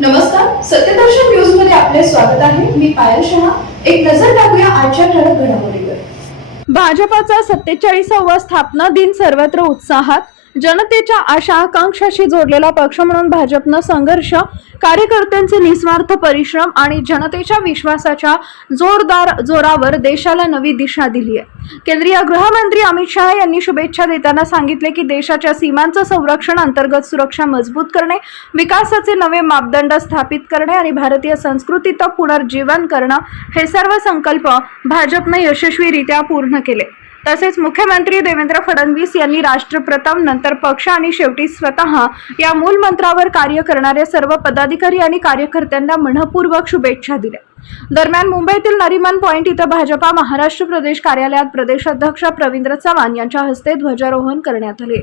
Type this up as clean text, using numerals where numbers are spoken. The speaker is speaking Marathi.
नमस्कार, सत्यदर्शन न्यूज मध्ये आपले स्वागत आहे. मी पायल शहा. एक नजर टाकूया आजच्या ठळक घडामोडीवर. भाजपाचा 47वा स्थापना दिन सर्वत्र उत्साहात. जनतेच्या आशा आकांक्षाशी जोडलेला पक्ष म्हणून भाजपनं संघर्ष, कार्यकर्त्यांचे निस्वार्थ परिश्रम आणि जनतेच्या विश्वासाच्या जोरदार जोरावर देशाला नवी दिशा दिली आहे. केंद्रीय गृहमंत्री अमित शहा यांनी शुभेच्छा देताना सांगितले की देशाच्या सीमांचं संरक्षण, अंतर्गत सुरक्षा मजबूत करणे, विकासाचे नवे मापदंड स्थापित करणे आणि भारतीय संस्कृतीचं पुनर्जीवन करणं हे सर्व संकल्प भाजपनं यशस्वीरित्या पूर्ण केले. तसेच मुख्यमंत्री देवेंद्र फडणवीस यांनी राष्ट्रप्रथम, नंतर पक्ष आणि शेवटी स्वतः या मूल मंत्रावर कार्य करणाऱ्या सर्व पदाधिकारी आणि कार्यकर्त्यांना मनपूर्वक शुभेच्छा दिल्या. दरम्यान मुंबईतील नरिमन पॉइंट इथं भाजपा महाराष्ट्र प्रदेश कार्यालयात प्रदेशाध्यक्ष प्रवींद्र चव्हाण यांच्या हस्ते ध्वजारोहण करण्यात आले.